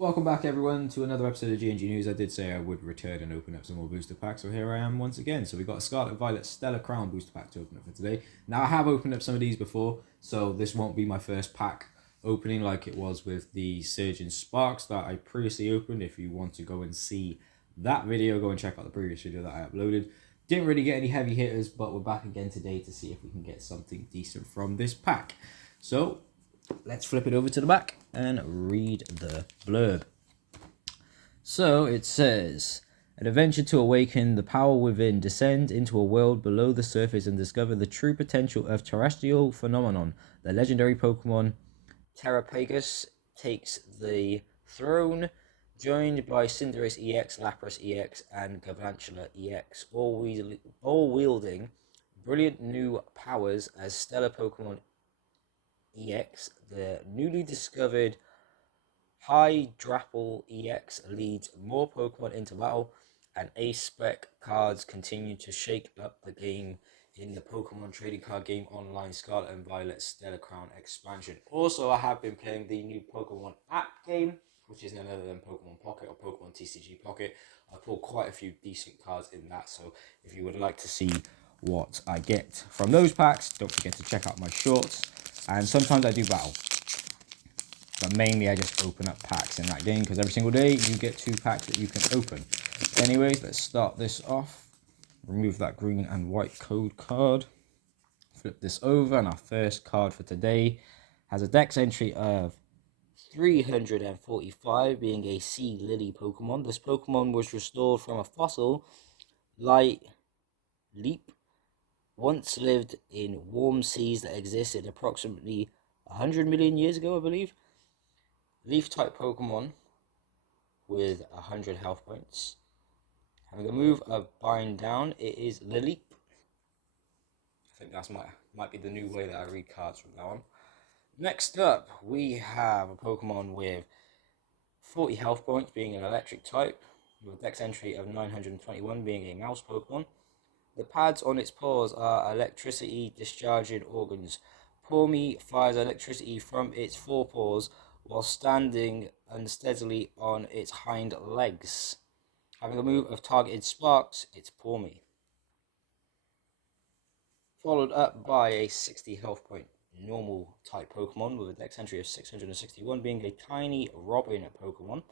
Welcome back, everyone, to another episode of G&G News. I did say I would return and open up some more booster packs, so here I am once again. So we got a Scarlet Violet Stellar Crown booster pack to open up for today. Now, I have opened up some of these before, so this won't be my first pack opening like it was with the Surgeon Sparks that I previously opened. If you want to go and see that video, go and check out the previous video that I uploaded. Didn't really get any heavy hitters, but we're back again today to see if we can get something decent from this pack. So let's flip it over to the back and read the blurb. So it says, an adventure to awaken the power within, descend into a world below the surface and discover the true potential of terrestrial phenomenon. The legendary Pokemon Terrapagus takes the throne, joined by Cinderace EX, Lapras EX, and Galvantula EX, all wielding brilliant new powers as Stellar Pokemon EX. The newly discovered Hydrapple EX leads more Pokemon into battle, and Ace-Spec cards continue to shake up the game in the Pokemon trading card game online Scarlet and Violet Stellar Crown expansion. Also, I have been playing the new Pokemon app game, which is none other than Pokemon Pocket or Pokemon TCG Pocket. I pulled quite a few decent cards in that, so if you would like to see what I get from those packs, don't forget to check out my shorts. And sometimes I do battle, but mainly I just open up packs in that game because every single day you get 2 packs that you can open. Anyways, let's start this off. Remove that green and white code card. Flip this over, and our first card for today has a dex entry of 345, being a Sea Lily Pokemon. This Pokemon was restored from a fossil, Light Leap, once lived in warm seas that existed approximately 100 million years ago, I believe. Leaf-type Pokemon with 100 health points. Having a move of Bind Down, it is Lileep. I think that might be the new way that I read cards from now on. Next up, we have a Pokemon with 40 health points, being an electric type, with a dex entry of 921, being a mouse Pokemon. The pads on its paws are electricity discharging organs. Pawmi fires electricity from its forepaws while standing unsteadily on its hind legs. Having a move of targeted sparks, it's Pawmi. Followed up by a 60 health point normal type Pokemon with a dex entry of 661, being a tiny Robin Pokemon.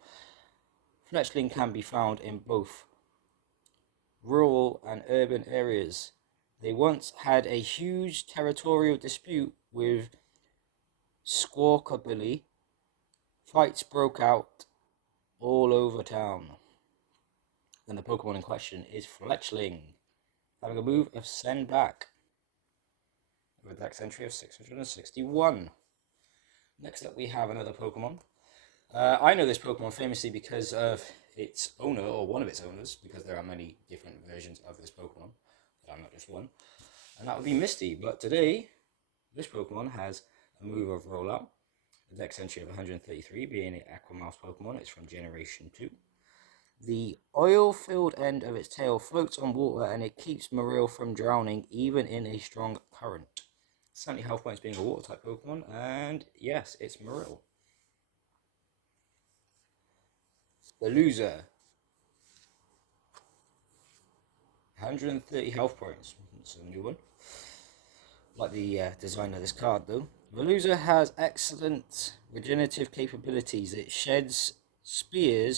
Fletchling can be found in both rural and urban areas. They once had a huge territorial dispute with Squawkabilly. Fights broke out all over town. And the Pokemon in question is Fletchling, having a move of Send Back with a dex entry of 661. Next up, we have another Pokemon. I know this Pokemon famously because of its owner, or one of its owners, because there are many different versions of this Pokemon. I'm not just one. And that would be Misty. But today, this Pokemon has a move of Rollout, a dex entry of 133, being an Aquamouse Pokemon. It's from Generation 2. The oil-filled end of its tail floats on water, and it keeps Marill from drowning even in a strong current. 70 health points, being a water-type Pokemon, and yes, it's Marill. The loser, 130 health points. It's a new one. Like the design of this card, though. Veluza has excellent regenerative capabilities. It sheds spare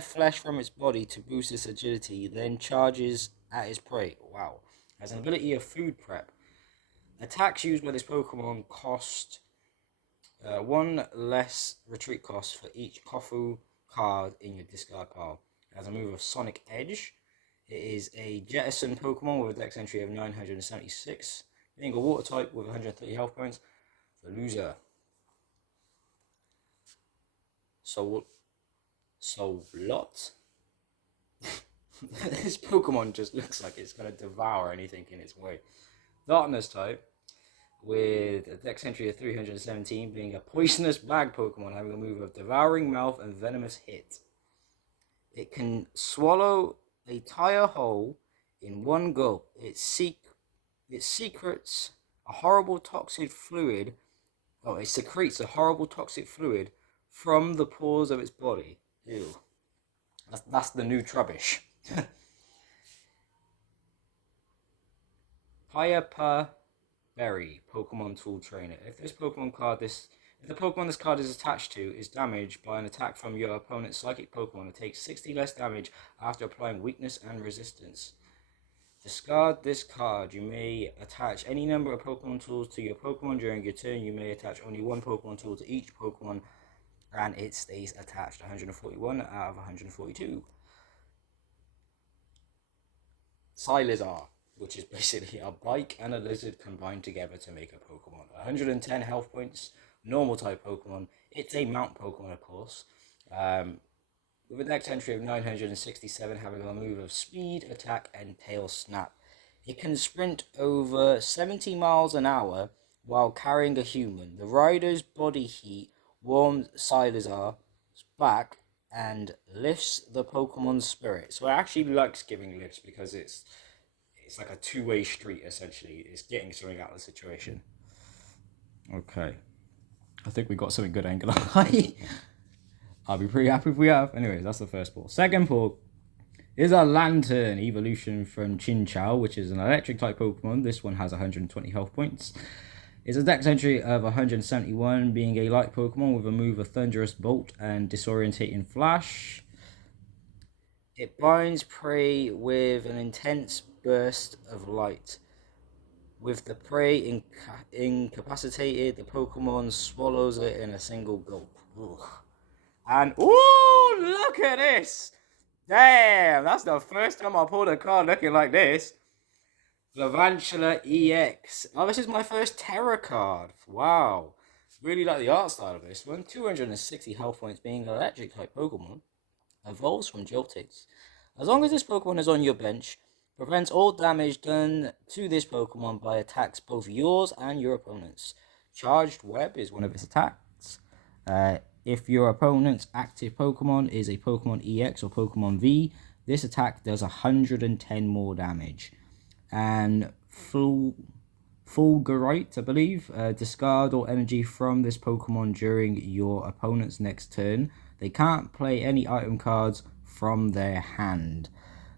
flesh from its body to boost its agility, then charges at its prey. Wow. Has an ability of food prep. Attacks used by this Pokemon cost 1 less retreat cost for each Kofu card in your discard pile. It has a move of Sonic Edge. It is a Jettison Pokemon with a dex entry of 976, being a water type with 130 health points. The loser. Lot. This Pokemon just looks like it's going to devour anything in its way. Darkness type with a dex entry of 317, being a poisonous bag Pokemon, having a move of Devouring Mouth and Venomous Hit. It can swallow a tire whole in one gulp. It secretes a horrible toxic fluid. Oh, it secretes a horrible toxic fluid from the pores of its body. Ew. That's the new trubbish. Pyapa Berry, Pokemon Tool Trainer. If the Pokemon this card is attached to is damaged by an attack from your opponent's psychic Pokemon, it takes 60 less damage after applying weakness and resistance. Discard this card. You may attach any number of Pokemon tools to your Pokemon during your turn. You may attach only one Pokemon tool to each Pokemon, and it stays attached. 141 out of 142. Psylizar, which is basically a bike and a lizard combined together to make a Pokemon. 110 health points, normal type Pokemon. It's a mount Pokemon, of course. With a dex entry of 967, having a move of speed, attack, and tail snap. It can sprint over 70 miles an hour while carrying a human. The rider's body heat warms Psylizar's back and lifts the Pokemon's spirit. So it actually likes giving lifts because it's like a two-way street, essentially. It's getting something out of the situation. Okay. I think we got something good, ain't gonna lie. I'll be pretty happy if we have. Anyways, that's the first pull. Second pull is a Lantern evolution from Chinchou, which is an electric type Pokemon. This one has 120 health points. It's a dex entry of 171, being a light Pokemon with a move of Thunderous Bolt and Disorientating Flash. It binds prey with an intense burst of light. With the prey incapacitated, the Pokemon swallows it in a single gulp. Ugh. And, ooh, look at this! Damn, that's the first time I pulled a card looking like this. Lavantula EX. Oh, this is my first Terra card. Wow. Really like the art style of this one. 260 health points, being an electric type Pokemon. Evolves from Joltex. As long as this Pokemon is on your bench, prevents all damage done to this Pokemon by attacks both yours and your opponent's. Charged Web is one of its attacks. If your opponent's active Pokemon is a Pokemon EX or Pokemon V, this attack does 110 more damage. And Fulgurite, I believe, discard all energy from this Pokemon during your opponent's next turn. They can't play any item cards from their hand.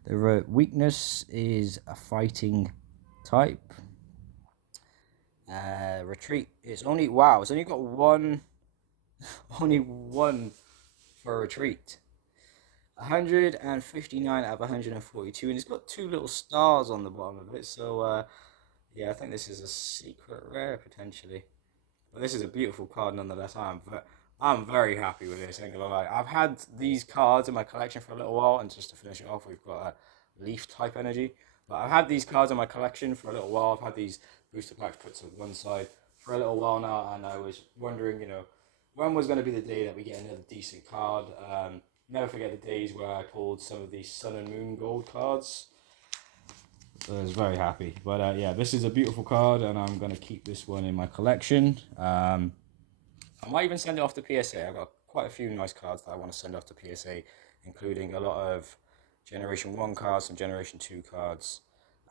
The weakness is a fighting type. Retreat. It's only got one. Only one for retreat. 159 out of 142, and it's got two little stars on the bottom of it. So, yeah, I think this is a secret rare potentially. But this is a beautiful card nonetheless. I'm very happy with this. Ain't gonna lie. I've had these cards in my collection for a little while, and just to finish it off, we've got a Leaf type energy. But I've had these cards in my collection for a little while. I've had these booster packs put to one side for a little while now, and I was wondering, when was going to be the day that we get another decent card. Never forget the days where I pulled some of these Sun and Moon Gold cards. So I was very happy. But yeah, this is a beautiful card, and I'm going to keep this one in my collection. I might even send it off to PSA. I've got quite a few nice cards that I want to send off to PSA, including a lot of Generation 1 cards, some Generation 2 cards,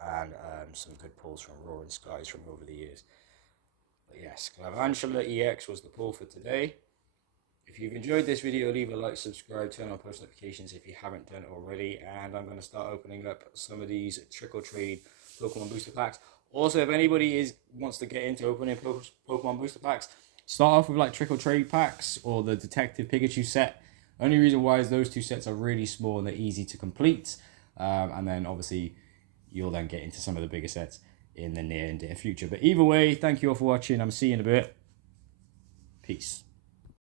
and some good pulls from Roaring Skies from over the years. But yes, Lavantula EX was the pull for today. If you've enjoyed this video, leave a like, subscribe, turn on post notifications if you haven't done it already. And I'm going to start opening up some of these trick or trade Pokemon booster packs. Also, if anybody wants to get into opening Pokemon booster packs, start off with like trick or trade packs or the Detective Pikachu set. Only reason why is those two sets are really small and they're easy to complete. And then obviously you'll then get into some of the bigger sets in the near and dear future. But either way, thank you all for watching. I'm seeing you in a bit. Peace.